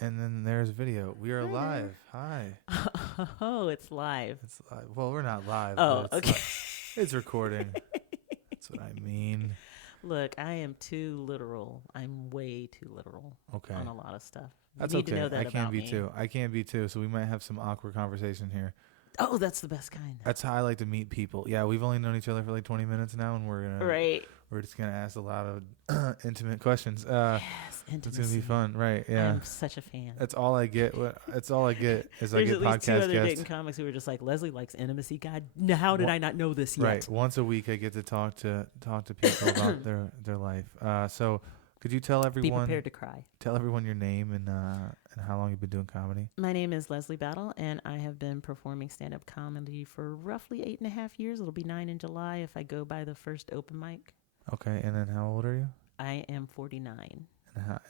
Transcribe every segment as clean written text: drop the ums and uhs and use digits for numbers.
And then there's video. We are Hi live. there. Hi. Oh, it's live. It's live. Well, we're not live, Oh, but okay. it's recording. That's what I mean. Look, I am too literal. I'm way too literal Okay. on a lot of stuff. You That's need to okay. know that I can about be me. too. I can be too. So we might have some awkward conversation here. Oh, that's the best kind. That's how I like to meet people. Yeah, we've only known each other for like 20 minutes now, and Right. we're just gonna ask a lot of intimate questions. Yes, It's intimacy. gonna be fun, right? Yeah. I'm such a fan. That's all I get. That's all I get is I There's get at least two podcast other guests. dating comics who were just like, Leslie likes intimacy. God, how did Wha- I not know this yet? Right. Once a week, I get to talk to people about their life. So, could you tell Be everyone prepared to cry. your name and how long you've been doing comedy? My name is Leslie Battle, and I have been performing stand-up comedy for roughly 8.5 years. It'll be 9 in July if I go by the first open mic. Okay. And then how old are you? I am 49.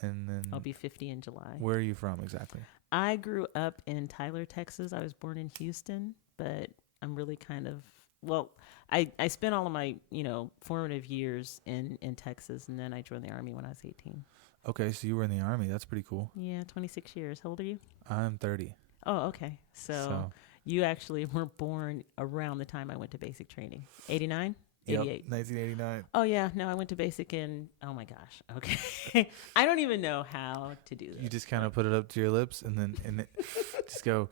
And then I'll be 50 in July. where are you from exactly? I grew up in Tyler, Texas. I was born in Houston, but I'm really kind of, well, I spent all of my, formative years in Texas, and then I joined the Army when I was 18. Okay, so you were in the Army. That's pretty cool. Yeah, 26 years. How old are you? I'm 30. Oh, okay. So you actually were born around the time I went to basic training. 89? Yep, 88. 1989. Oh, yeah. No, I went to basic in, oh, my gosh. Okay. I don't even know how to do this. You just kind of put it up to your lips and then just go,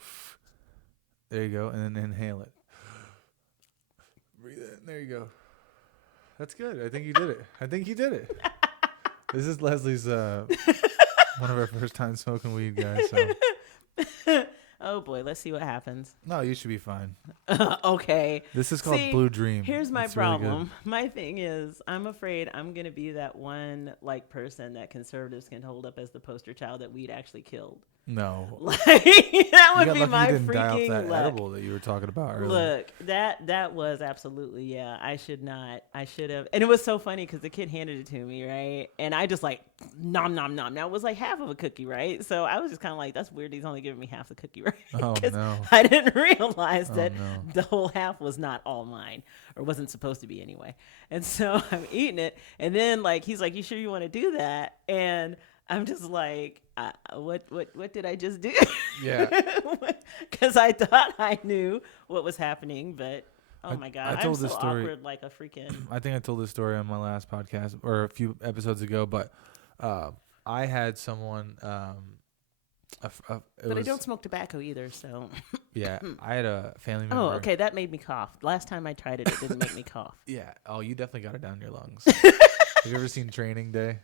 there you go, and then inhale it. Breathe in. There you go. That's good. I think you did it. This is Leslie's one of our first time smoking weed, guys. So Oh, boy. Let's see what happens. no, you should be fine. Okay. This is called See, Blue Dream. Here's my It's really good. problem. My thing is, I'm afraid I'm going to be that one person that conservatives can hold up as the poster child that weed actually killed. No, Like that would you got be lucky my you didn't die off freaking that luck. edible that you were talking about earlier. Look, that was absolutely, yeah. I should have. And it was so funny because the kid handed it to me, right? And I just like, nom, nom, nom. Now it was like half of a cookie, right? So I was just kind of like, that's weird. He's only giving me half the cookie, right? Oh 'Cause no. I didn't realize that no. the whole half was not all mine, or wasn't supposed to be anyway. And so I'm eating it. And then like, he's like, you sure you want to do that? And I'm just like, what did I just do? Yeah. Because I thought I knew what was happening, but oh my God, I I'm told so this story- awkward like a freaking. I think I told this story on my last podcast or a few episodes ago, but I had someone. But I don't smoke tobacco either, so. Yeah, I had a family member. Oh, okay, that made me cough. Last time I tried it, it didn't make me cough. Yeah. Oh, you definitely got it down your lungs. Have you ever seen Training Day?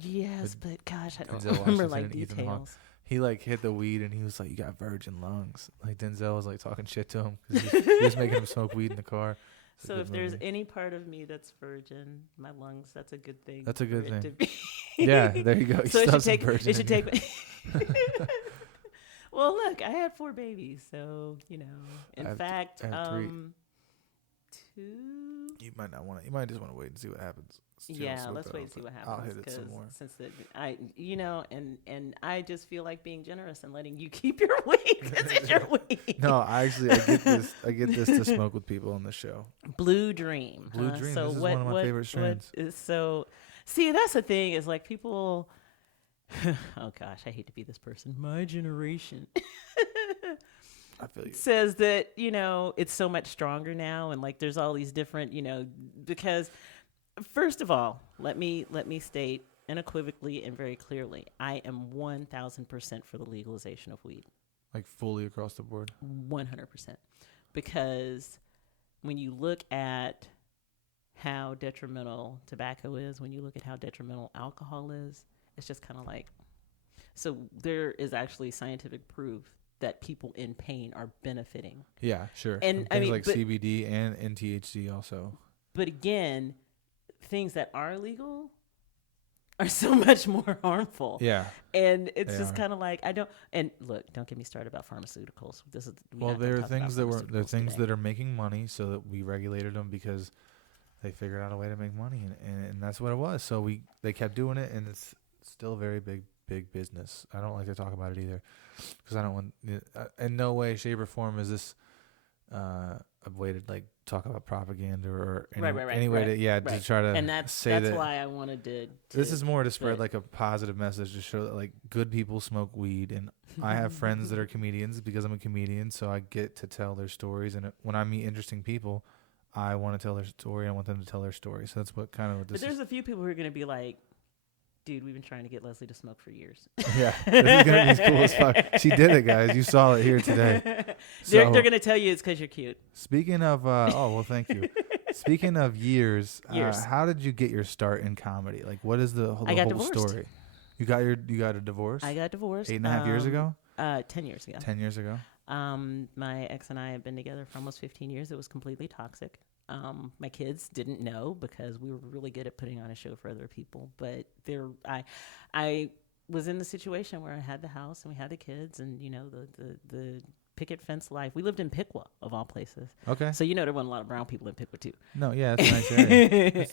Yes, but gosh, I don't Denzel remember Washington like and Ethan Hawke. details. He like hit the weed and he was like, "You got virgin lungs." Like Denzel was like talking shit to him because he was making him smoke weed in the car. It's a So good if there's movie. any part of me that's virgin, my lungs, that's a good thing. That's a good for it thing. to be. Yeah, there you go. You So still it have should some take. virgin It should in take. Well, look, I had 4 babies, so In I have fact, I have 3. 2. You might not want to. You might just want to wait and see what happens. Still Yeah, smoke let's that wait up, and see but what happens. I'll hit it some 'cause more. Since and I just feel like being generous and letting you keep your weed because it's your weed. No, I get this. I get this to smoke with people on the show. Blue Dream. Blue huh? Dream, So this is what, one of my what, favorite strains. What is so? See, that's the thing is like people. Oh gosh, I hate to be this person. My generation. I feel you. Says that it's so much stronger now, and like there's all these different because first of all, let me state unequivocally and very clearly, I am 1,000% for the legalization of weed. Like fully across the board. 100%, because when you look at how detrimental tobacco is, when you look at how detrimental alcohol is, it's just kind of like, so there is actually scientific proof that people in pain are benefiting. Yeah, sure. And things like CBD and THC also. But again, things that are legal are so much more harmful. Yeah. And it's They just are. kind of like, and look, don't get me started about pharmaceuticals. Well, there are things that are making money, so that we regulated them because they figured out a way to make money, and that's what it was. So they kept doing it, and it's still very big business. I don't like to talk about it either because I don't want. In no way, shape, or form is this a way to like talk about propaganda or Right, any way to right. to try to And that's say that. why I wanted to This is more to spread but- like a positive message to show that like good people smoke weed, and I have friends that are comedians because I'm a comedian, so I get to tell their stories. And when I meet interesting people, I want to tell their story. I want them to tell their story. So that's what kind of what But this there's is. a few people who are going to be like, dude, we've been trying to get Leslie to smoke for years. Yeah, this is gonna be cool as fuck. She did it, guys. You saw it here today. They're So, going to tell you it's because you're cute. speaking of, oh well, thank you. Speaking of years, Years. how did you get your start in comedy? Like, what is the I got whole divorced. story? You got a divorce? I got divorced. 8.5 years ago. 10 years ago. 10 years ago. My ex and I have been together for almost 15 years. It was completely toxic. My kids didn't know because we were really good at putting on a show for other people. But I was in the situation where I had the house and we had the kids and, you know, the picket fence life. We lived in Piqua, of all places. Okay. So, you know, there wasn't a lot of brown people in Piqua, too. No, yeah, that's a nice area.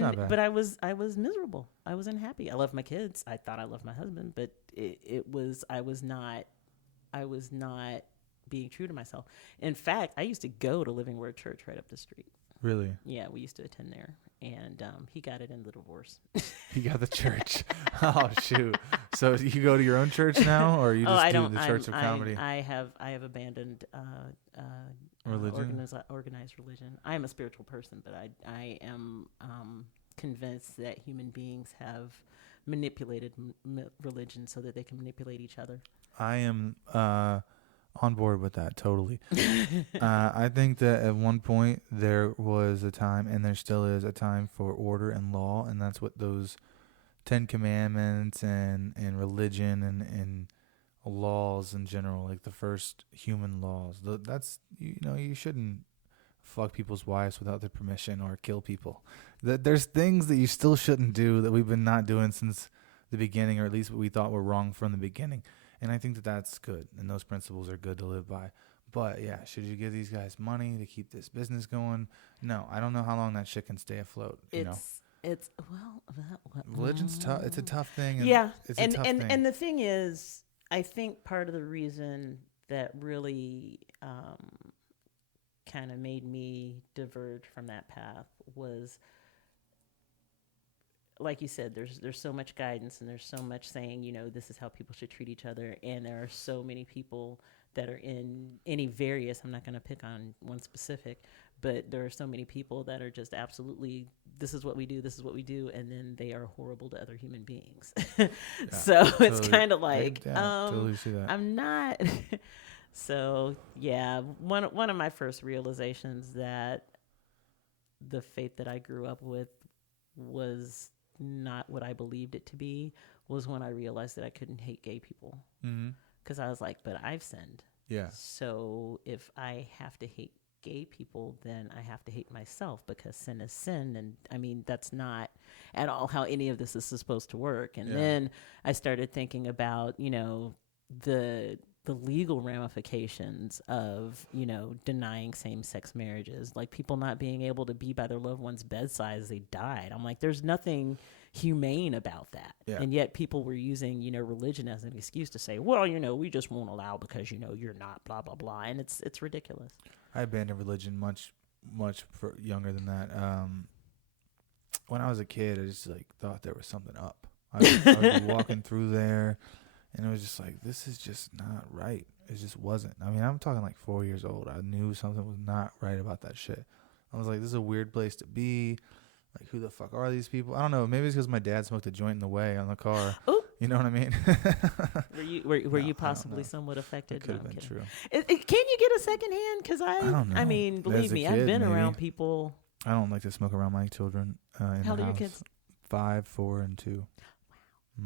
Not bad. But I was miserable. I was unhappy. I loved my kids. I thought I loved my husband, but I was not being true to myself. In fact, I used to go to Living Word Church right up the street. Really? Yeah, we used to attend there, and he got it in the divorce. You got the church. Oh shoot! So you go to your own church now, or you just I do don't. the Church of Comedy? I have abandoned Religion? organized religion. I am a spiritual person, but I am convinced that human beings have manipulated religion so that they can manipulate each other. I am on board with that totally. I think that at one point there was a time, and there still is a time, for order and law, and that's what those 10 Commandments and religion and laws in general, like the first human laws. That's, you know, you shouldn't fuck people's wives without their permission or kill people. There's things that you still shouldn't do that we've been not doing since the beginning, or at least what we thought were wrong from the beginning. And I think that that's good, and those principles are good to live by. But yeah, should you give these guys money to keep this business going? No, I don't know how long that shit can stay afloat. Religion's tough. It's a tough thing. Yeah, it's a tough thing. And the thing is, I think part of the reason that really kind of made me diverge from that path was, like you said, there's so much guidance and there's so much saying, you know, this is how people should treat each other. And there are so many people that are in any various, I'm not going to pick on one specific, but there are so many people that are just absolutely, this is what we do, this is what we do. And then they are horrible to other human beings. So totally, it's kind of like, totally see that. I'm not. So yeah, one of my first realizations that the faith that I grew up with was not what I believed it to be was when I realized that I couldn't hate gay people. Because I was like, but I've sinned. Yeah. So if I have to hate gay people, then I have to hate myself, because sin is sin. And I mean, that's not at all how any of this is supposed to work. And then I started thinking about, you know, the legal ramifications of, you know, denying same-sex marriages, like people not being able to be by their loved one's bedside as they died. I'm like, there's nothing humane about that. Yeah. And yet people were using, you know, religion as an excuse to say, well, you know, we just won't allow because, you know, you're not blah, blah, blah. And it's ridiculous. I abandoned religion much younger than that. When I was a kid, I just like thought there was something up. I was walking through there, and it was just like, this is just not right. It just wasn't. I mean, I'm talking like 4 years old. I knew something was not right about that shit. I was like, this is a weird place to be. Like, who the fuck are these people? I don't know. Maybe it's because my dad smoked a joint in the way on the car. Ooh. You know what I mean? Were you possibly somewhat affected? It could have been true. Can you get a second hand? Because I don't know. I mean, believe me, I've been around people. I don't like to smoke around my children. How old are your kids? 5, 4, and 2. Wow.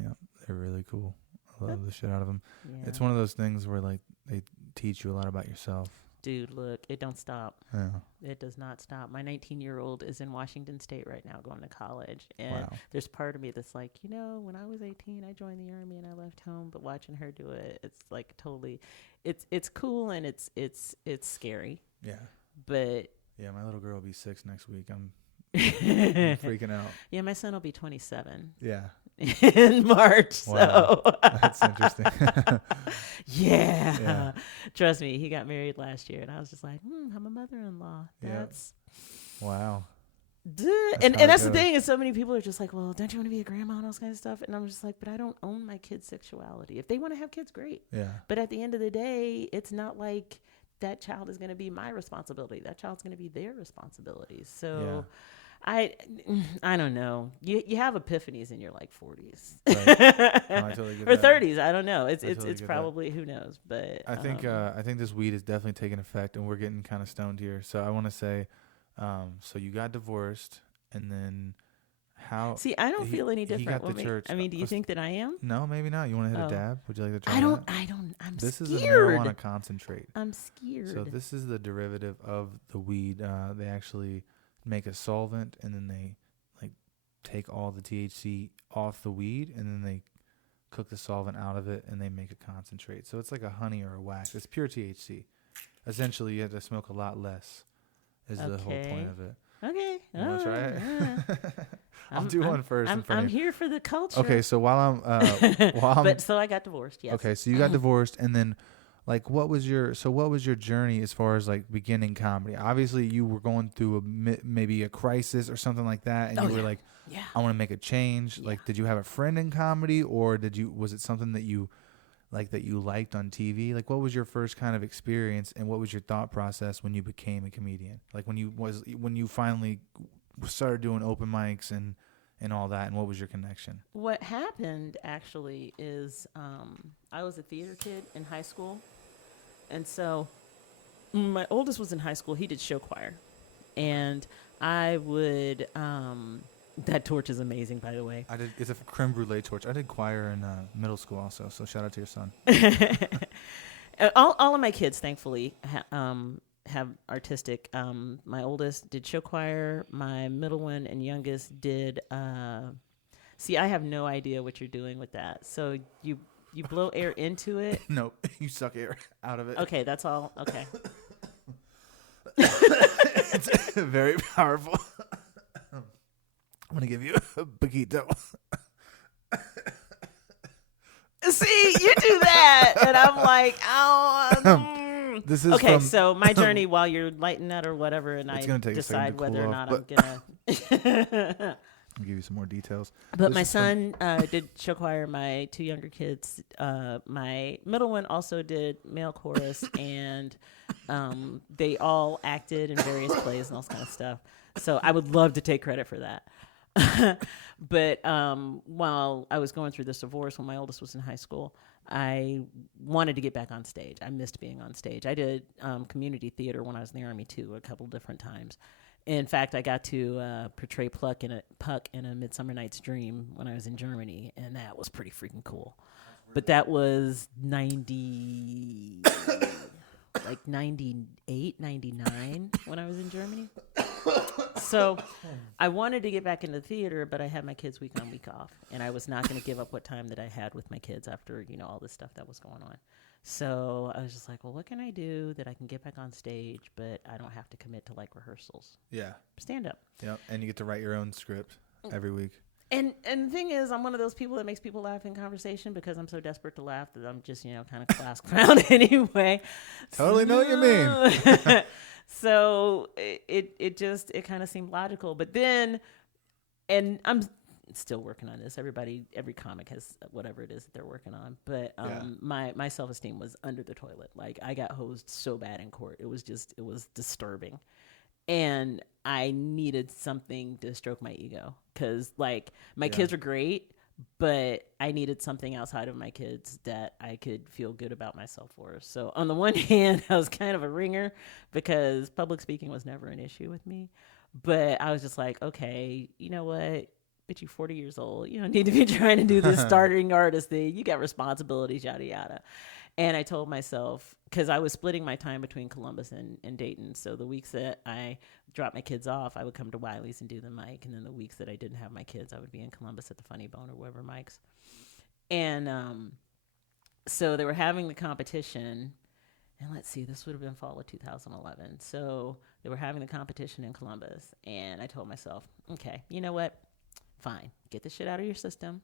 Yeah, they're really cool. I love the shit out of them. Yeah. It's one of those things where like they teach you a lot about yourself. Dude, look, it don't stop. Yeah. It does not stop. My 19-year-old is in Washington State right now going to college. And there's part of me that's like, you know, when I was 18, I joined the Army and I left home. But watching her do it, it's like totally, it's cool and it's scary. Yeah. But. Yeah, my little girl will be 6 next week. I'm freaking out. Yeah, my son will be 27. Yeah. in March. Wow. So That's interesting. yeah. Yeah. Trust me, he got married last year, and I was just like, I'm a mother-in-law. Yeah. That's Wow. duh. That's And how it that's the goes. thing is so many people are just like, well, don't you want to be a grandma and all this kind of stuff? And I'm just like, but I don't own my kids' sexuality. If they want to have kids, great. Yeah. But at the end of the day, it's not like that child is going to be my responsibility. That child's going to be their responsibility. So I don't know. You have epiphanies in your like 40s Right. No, I totally get or that. 30s. I don't know. It's totally it's get that. probably who knows. But I think this weed is definitely taking effect, and we're getting kind of stoned here. So I want to say, so you got divorced, and then how? see, I don't feel any he different. got the With me. church. I mean, do you think that I am? No, maybe not. You want to hit Oh. a dab? Would you like to try I don't. that? I'm This scared. is a marijuana concentrate. I'm scared. So this is the derivative of the weed. They actually make a solvent, and then they like take all the THC off the weed, and then they cook the solvent out of it, and they make a concentrate. So it's like a honey or a wax. It's pure THC. Essentially, you have to smoke a lot less. Is the whole Okay. point of it. Okay. You want to try it? I'll I'm- do I'm- one first. in front I'm of you. here for the culture. Okay, so while I'm but so I got divorced. Yes. okay, so you got divorced, and then like what was your journey as far as like beginning comedy? Obviously, you were going through maybe a crisis or something like that, and Oh, you were yeah. like, Yeah. I want to make a change. Yeah. Like, did you have a friend in comedy, or was it something that you liked on TV? Like, what was your first kind of experience, and what was your thought process when you became a comedian? Like when you finally started doing open mics and all that, and what was your connection? What happened actually is I was a theater kid in high school. And so my oldest was in high school. He did show choir. And I would, that torch is amazing, by the way. It's a creme brulee torch. I did choir in middle school also, so shout out to your son. all of my kids, thankfully, have artistic. My oldest did show choir. My middle one and youngest did. See, I have no idea what you're doing with that. So you blow air into it. No, you suck air out of it. Okay, that's all. Okay. It's very powerful. I'm gonna give you a poquito. See, you do that, and I'm like, oh. This is Okay, from, so my journey while you're lighting that or whatever, and It's I gonna take a second decide to whether cool or off, not I'm gonna. I'll give you some more details. But This my is from- son did show choir. My two younger kids, my middle one also did male chorus, and they all acted in various plays and all this kind of stuff. So I would love to take credit for that. But while I was going through this divorce when my oldest was in high school, I wanted to get back on stage. I missed being on stage. I did community theater when I was in the Army too, a couple different times. In fact, I got to portray Puck in a Midsummer Night's Dream when I was in Germany, and that was pretty freaking cool. But that was 98, 99 when I was in Germany. So I wanted to get back into theater, but I had my kids week on, week off, and I was not going to give up what time that I had with my kids after, all this stuff that was going on. So I was just like, well, what can I do that I can get back on stage, but I don't have to commit to like rehearsals? Yeah. Stand up. Yep. And you get to write your own script every week. And the thing is, I'm one of those people that makes people laugh in conversation because I'm so desperate to laugh that I'm just, kind of class clown anyway. Totally know what you mean. So it kind of seemed logical. But then, and I'm still working on this. Every comic has whatever it is that they're working on. But my self-esteem was under the toilet. Like I got hosed so bad in court. It was disturbing. And I needed something to stroke my ego because, like, my kids are great, but I needed something outside of my kids that I could feel good about myself for. So, on the one hand, I was kind of a ringer because public speaking was never an issue with me. But I was just like, okay, you know what? But you're 40 years old. You don't need to be trying to do this starting artist thing. You got responsibilities, yada, yada. And I told myself, because I was splitting my time between Columbus and Dayton. So the weeks that I dropped my kids off, I would come to Wiley's and do the mic. And then the weeks that I didn't have my kids, I would be in Columbus at the Funny Bone or wherever mics. And so they were having the competition. And let's see, this would have been fall of 2011. So they were having the competition in Columbus. And I told myself, okay, you know what? Fine. Get the shit out of your system.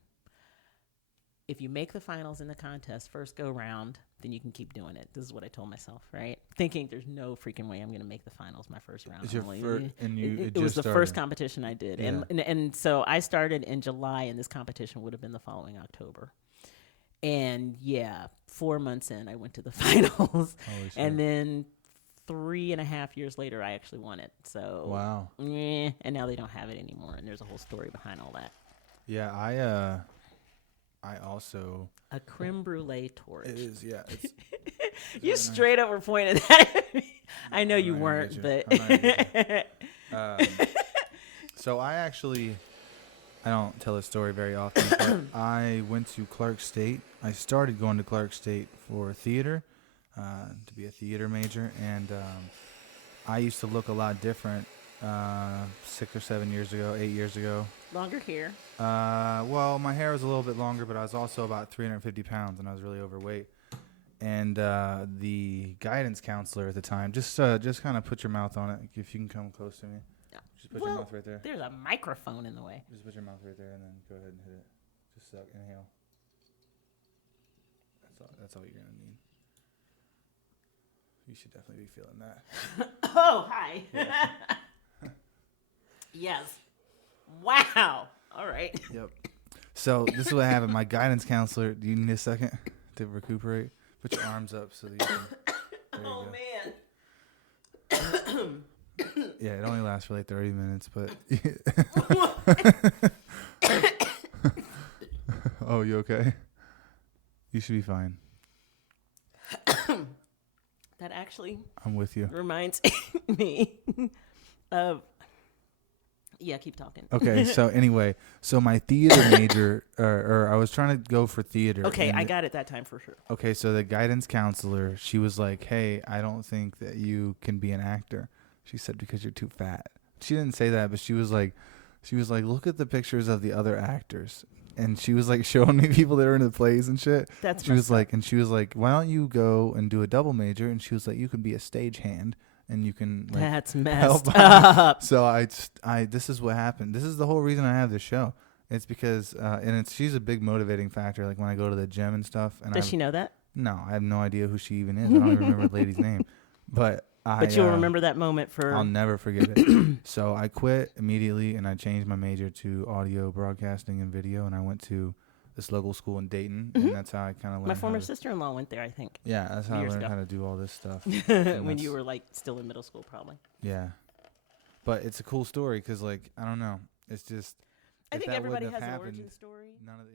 if you make the finals in the contest first go round, then you can keep doing it. This is what I told myself, right? Thinking there's no freaking way I'm going to make the finals my first round. It's your and it just was the started. first competition I did. Yeah. And so I started in July, and this competition would have been the following October. And yeah, 4 months in, I went to the finals. And then 3.5 years later, I actually won it. So wow. And now they don't have it anymore. And there's a whole story behind all that. Yeah, I also a creme brulee torch. It is, yeah. It's you straight up were pointing that at me. I know you weren't, but so I don't tell this story very often, but I went to Clark State. I started going to Clark State for theater, to be a theater major, and I used to look a lot different 6 or 7 years ago, 8 years ago. Longer hair. Well, my hair was a little bit longer, but I was also about 350 pounds, and I was really overweight. And the guidance counselor at the time, just kind of put your mouth on it. If you can come close to me. Just put your mouth right there. There's a microphone in the way. Just put your mouth right there, and then go ahead and hit it. Just suck, inhale. That's all you're going to need. You should definitely be feeling that. Oh, hi. Yeah. Yes. Wow. All right. Yep. So this is what happened. My guidance counselor, do you need a second to recuperate? Put your arms up so that you can. Oh, man. Yeah, it only lasts for like 30 minutes, but. Oh, you okay? You should be fine. That actually. I'm with you. Reminds me of. Yeah, keep talking. Okay, so anyway, my theater major, or I was trying to go for theater. Okay, I got it that time for sure. Okay, so the guidance counselor, she was like, hey, I don't think that you can be an actor. She said, because you're too fat. She didn't say that, but she was like, look at the pictures of the other actors. And she was like showing me people that were in the plays and shit. She was like, why don't you go and do a double major? And she was like, you can be a stagehand. And you can like, that's messed up. So this is what happened. This is the whole reason I have this show. It's because she's a big motivating factor. Like when I go to the gym and stuff. And Does she know that? No, I have no idea who she even is. I don't even remember the lady's name. But you'll remember that moment for. I'll never forget it. So I quit immediately and I changed my major to audio broadcasting and video, and I went to this local school in Dayton, and that's how I kind of learned. My former sister-in-law went there, I think. Yeah, that's how I learned how to do all this stuff. When you were like still in middle school, probably. Yeah, but it's a cool story because, like, I don't know, it's just. I think everybody has an origin story. None of the